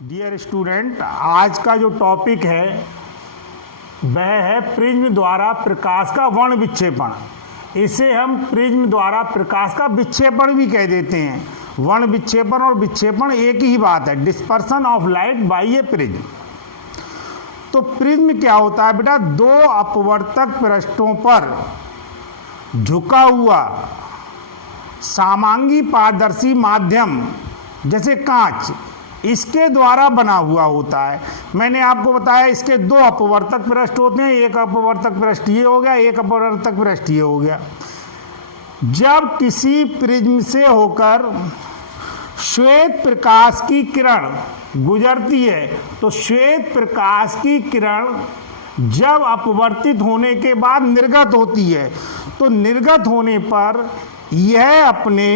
Dear student, आज का जो टॉपिक है वह है प्रिज्म द्वारा प्रकाश का वर्ण विक्षेपण। इसे हम प्रिज्म द्वारा प्रकाश का विक्षेपण भी कह देते हैं। वर्ण विक्षेपण और विक्षेपण एक ही बात है, dispersion of light by A prism. तो प्रिज्म क्या होता है बेटा? दो अपवर्तक पृष्ठों पर झुका हुआ समांगी पारदर्शी माध्यम जैसे कांच, इसके द्वारा बना हुआ होता है। मैंने आपको बताया इसके दो अपवर्तक पृष्ठ होते हैं, एक अपवर्तक पृष्ठ ये हो गया, एक अपवर्तक पृष्ठ ये हो गया। जब किसी प्रिज्म से होकर श्वेत प्रकाश की किरण गुजरती है तो श्वेत प्रकाश की किरण जब अपवर्तित होने के बाद निर्गत होती है तो निर्गत होने पर यह अपने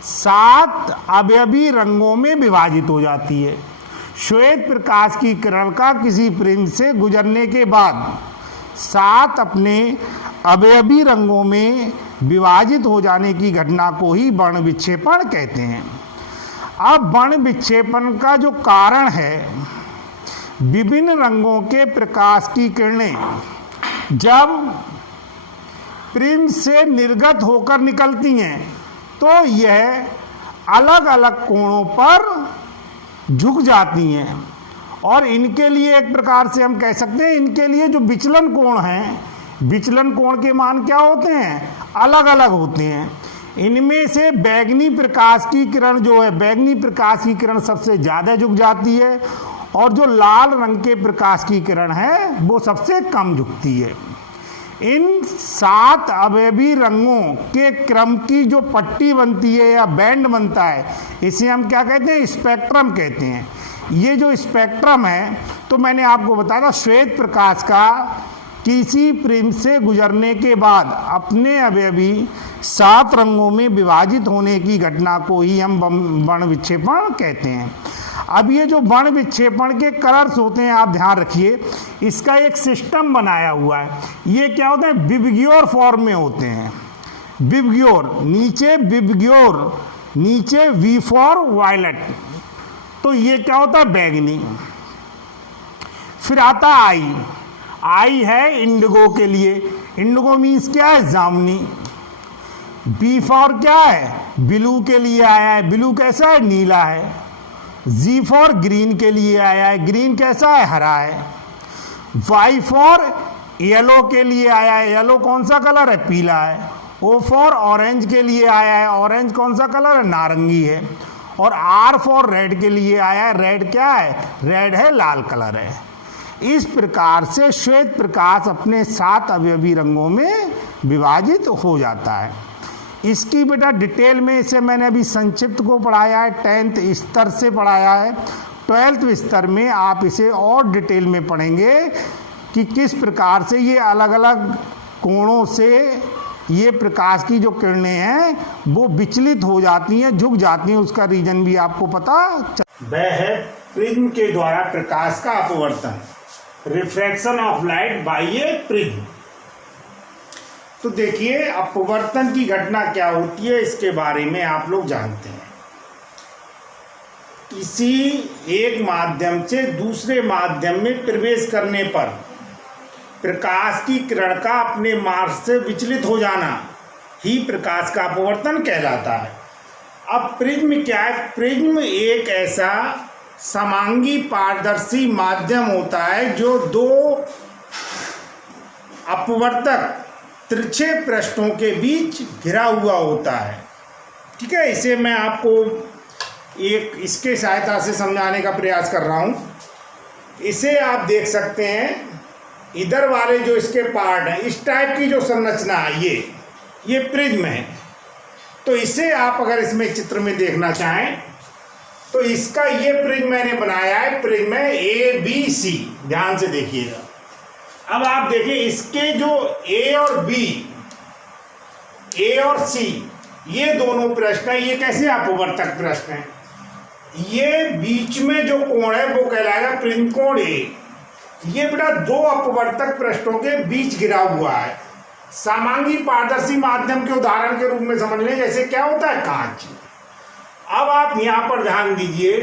7 अवयवी रंगों में विभाजित हो जाती है। श्वेत प्रकाश की किरण का किसी प्रिज्म से गुजरने के बाद 7 अपने अवयवी रंगों में विभाजित हो जाने की घटना को ही वर्ण विक्षेपण कहते हैं। अब वर्ण विक्षेपण का जो कारण है, विभिन्न रंगों के प्रकाश की किरणें जब प्रिज्म से निर्गत होकर निकलती हैं तो यह अलग अलग कोणों पर झुक जाती हैं और इनके लिए एक प्रकार से हम कह सकते हैं, इनके लिए जो विचलन कोण हैं, विचलन कोण के मान क्या होते हैं? अलग अलग होते हैं। इनमें से बैगनी प्रकाश की किरण जो है, बैगनी प्रकाश की किरण सबसे ज़्यादा झुक जाती है और जो लाल रंग के प्रकाश की किरण है वो सबसे कम झुकती है। इन 7 अवयवी रंगों के क्रम की जो पट्टी बनती है या बैंड बनता है, इसे हम क्या कहते हैं? स्पेक्ट्रम कहते हैं। ये जो स्पेक्ट्रम है, तो मैंने आपको बताया था श्वेत प्रकाश का किसी प्रिज्म से गुजरने के बाद अपने अवयवी 7 रंगों में विभाजित होने की घटना को ही हम वर्ण विक्षेपण कहते हैं। अब ये जो वर्ण विक्षेपण के कलर्स होते हैं, आप ध्यान रखिए, इसका एक सिस्टम बनाया हुआ है। ये क्या होते हैं? विबग्योर फॉर्म में होते हैं। विबग्योर, नीचे विबग्योर, नीचे वी फॉर वायलेट। तो ये क्या होता है? बैगनी। फिर आता आई। आई है इंडिगो के लिए। इंडिगो मीन्स क्या है? जामुनी। बी फॉर क्या है? ब्लू के लिए आया है। ब्लू कैसा है? नीला है। जी फॉर ग्रीन के लिए आया है। ग्रीन कैसा है? हरा है। वाई फॉर येलो के लिए आया है। येलो कौन सा कलर है? पीला है। ओ फॉर ऑरेंज के लिए आया है। ऑरेंज कौन सा कलर है? नारंगी है। और आर फॉर रेड के लिए आया है। रेड क्या है? रेड है, लाल कलर है। इस प्रकार से श्वेत प्रकाश अपने 7 अवयवी रंगों में विभाजित हो जाता है। इसकी बेटा डिटेल में इसे मैंने अभी संक्षिप्त को पढ़ाया है, 10th स्तर से पढ़ाया है। 12th स्तर में आप इसे और डिटेल में पढ़ेंगे कि किस प्रकार से ये अलग अलग कोणों से ये प्रकाश की जो किरणें हैं वो विचलित हो जाती हैं, झुक जाती हैं। उसका रीजन भी आपको पता वह है प्रिज्म के द्वारा प्रकाश का अपवर्तन, refraction of light by A prism. तो देखिए, अपवर्तन की घटना क्या होती है इसके बारे में आप लोग जानते हैं। किसी एक माध्यम से दूसरे माध्यम में प्रवेश करने पर प्रकाश की किरण का अपने मार्ग से विचलित हो जाना ही प्रकाश का अपवर्तन कहलाता है। अब प्रिज्म क्या है? प्रिज्म एक ऐसा समांगी पारदर्शी माध्यम होता है जो दो अपवर्तक तिरछे पृष्ठों के बीच घिरा हुआ होता है। ठीक है, इसे मैं आपको एक इसके सहायता से समझाने का प्रयास कर रहा हूँ। इसे आप देख सकते हैं, इधर वाले जो इसके पार्ट हैं, इस टाइप की जो संरचना है, ये प्रिज्म है। तो इसे आप अगर इसमें चित्र में देखना चाहें तो इसका ये प्रिज्म मैंने बनाया है, प्रिज्म है ABC। ध्यान से देखिएगा। अब आप देखिए, इसके जो A और B, A और C, ये दोनों पृष्ठ हैं, ये कैसे अपवर्तक पृष्ठ हैं। ये बीच में जो कोण है वो कहलाएगा प्रिज्म कोण A। ये बेटा दो अपवर्तक पृष्ठों के बीच गिरा हुआ है। समांगी पारदर्शी माध्यम के उदाहरण के रूप में समझ लें, जैसे क्या होता है? कांच। अब आप यहां पर ध्यान दीजिए,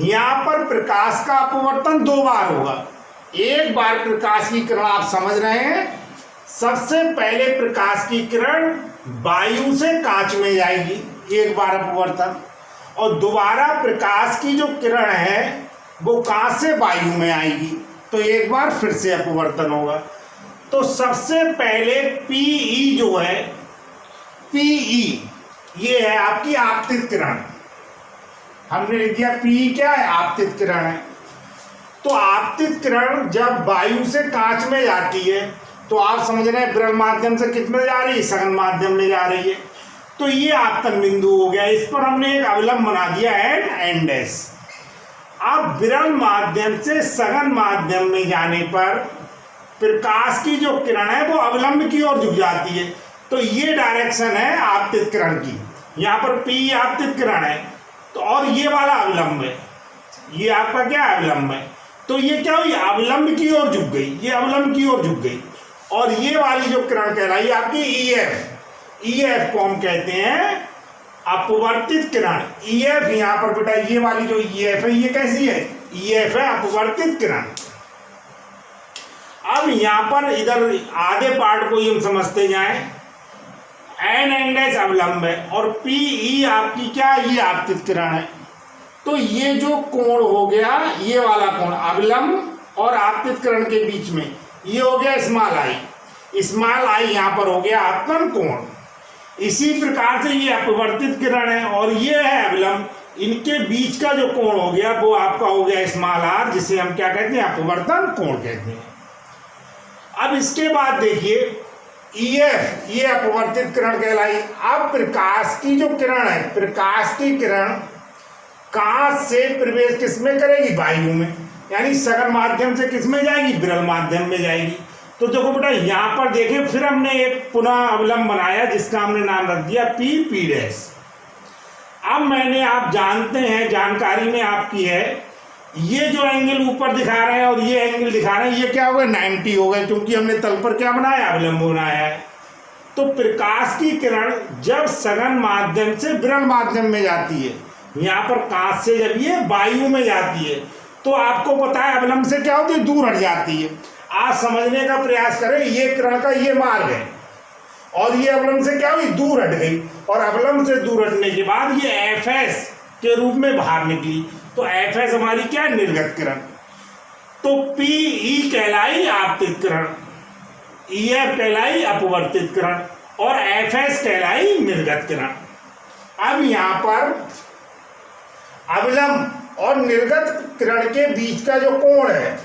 यहाँ पर प्रकाश का अपवर्तन 2 बार होगा। एक बार प्रकाश की किरण आप समझ रहे हैं, सबसे पहले प्रकाश की किरण वायु से कांच में जाएगी, एक बार अपवर्तन, और दोबारा प्रकाश की जो किरण है वो कांच से वायु में आएगी, तो एक बार फिर से अपवर्तन होगा। तो सबसे पहले पीई जो है, पीई ये है आपकी आपतित किरण, हमने लिख दिया पीई क्या है, आपतित किरण है। तो आपतित किरण जब वायु से कांच में जाती है तो आप समझ रहे हैं विरल माध्यम से किस में जा रही है, सघन माध्यम में जा रही है। तो ये आपतन बिंदु हो गया, इस पर हमने एक अवलंब बना दिया एन डैश। अब विरल माध्यम से सघन माध्यम में जाने पर प्रकाश की जो किरण है वो अवलंब की ओर झुक जाती है, तो ये डायरेक्शन है आपतित किरण की। यहाँ पर पी आपतित किरण है तो और ये वाला अवलंब है, ये आपका क्या अवलंब है, तो ये क्या हुई, अवलंब की ओर झुक गई, ये अवलंब की ओर झुक गई। और ये वाली जो किरण कहलाई आपकी ईएफ को हम कहते हैं अपवर्तित किरण। ईएफ यहाँ पर बेटा ये वाली जो ईएफ है ये कैसी है, ईएफ है अपवर्तित किरण। अब यहाँ पर इधर आधे पार्ट को हम समझते जाएं, एन डैश अवलंब है और पीई आपकी क्या, ये आपतित किरण है। तो ये जो कोण हो गया, ये वाला कोण अवलंब और आपतित किरण के बीच में, ये हो गया स्मॉल आई यहाँ पर हो गया आपतन कोण। इसी प्रकार से ये अपवर्तित किरण है और ये है अवलंब, इनके बीच का जो कोण हो गया वो आपका हो गया स्मॉल आर, जिसे हम क्या कहते हैं, अपवर्तन कोण कहते हैं। अब इसके बाद देखिए ईएफ, ये अपवर्तित किरण कहलाई। अब प्रकाश की जो किरण है, प्रकाश की किरण कांच से प्रवेश किसमें करेगी, वायु में, यानी सघन माध्यम से किसमें जाएगी, विरल माध्यम में जाएगी। तो देखो बेटा यहाँ पर देखें, फिर हमने एक पुनः अवलंब बनाया जिसका हमने नाम रख दिया पी डैश। अब मैंने, आप जानते हैं, जानकारी में आपकी है, ये जो एंगल ऊपर दिखा रहे हैं और ये एंगल दिखा रहे हैं, ये क्या हो गया, 90 हो गए, क्योंकि हमने तल पर क्या बनाया, अवलंब बनाया है। तो प्रकाश की किरण जब सघन माध्यम से विरल माध्यम में जाती है, यहाँ पर कांच से जब ये वायु में जाती है, तो आपको पता है अवलंब से क्या होती है, दूर हट जाती है। आप समझने का प्रयास करें, ये किरण का ये मार्ग है और ये अवलंब से क्या हुई, दूर हट गई, और अवलंब से दूर हटने के बाद ये एफएस के रूप में बाहर निकली। तो एफएस हमारी क्या है, निर्गत किरण। तो पीई कहलाई आपतित किरण, ईएफ कहलाई अपवर्तित किरण और एफएस कहलाई निर्गत किरण। अब यहाँ पर अवलंब और निर्गत किरण के बीच का जो कोण है,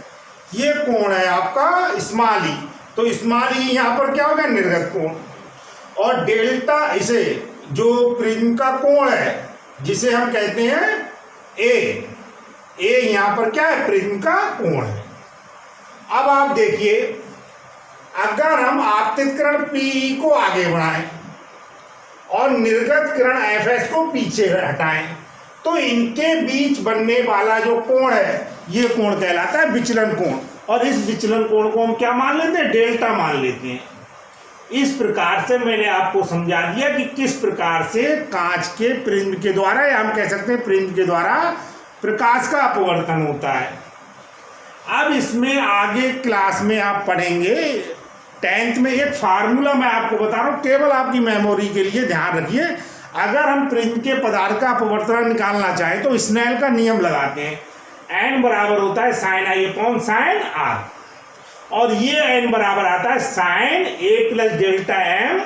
ये कोण है आपका स्मॉल ई, तो स्मॉल ई यहाँ पर क्या होगा, निर्गत कोण। और डेल्टा, इसे जो प्रिज्म का कोण है जिसे हम कहते हैं ए यहाँ पर क्या है, प्रिज्म का कोण है। अब आप देखिए, अगर हम आपतित किरण पीई को आगे बढ़ाएं और निर्गत किरण एफएस को पीछे हटाएं, तो इनके बीच बनने वाला जो कोण है, ये कोण कहलाता है विचलन कोण, और इस विचलन कोण को हम क्या मान लेते हैं, डेल्टा मान लेते हैं। इस प्रकार से मैंने आपको समझा दिया कि किस प्रकार से कांच के प्रिज्म के द्वारा, या हम कह सकते हैं प्रिज्म के द्वारा, प्रकाश का अपवर्तन होता है। अब इसमें आगे क्लास में आप पढ़ेंगे, 10th में एक फार्मूला मैं आपको बता रहा हूँ, केवल आपकी मेमोरी के लिए ध्यान रखिए। अगर हम प्रिज्म के पदार्थ का अपवर्तन निकालना चाहें तो स्नेल का नियम लगाते हैं, एन बराबर होता है sine I upon sine R, और ये एन बराबर आता है sine A plus delta M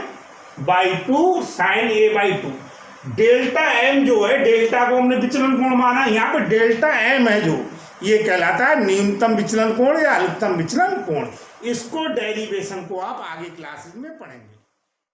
by 2 sine A by 2। Delta M जो है, डेल्टा को हमने विचलन कोण माना, यहाँ पे डेल्टा एम है जो, ये कहलाता है न्यूनतम विचलन कोण या अधिकतम विचलन कोण। इसको डेरिवेशन को आप आगे क्लासेस में पढ़ेंगे।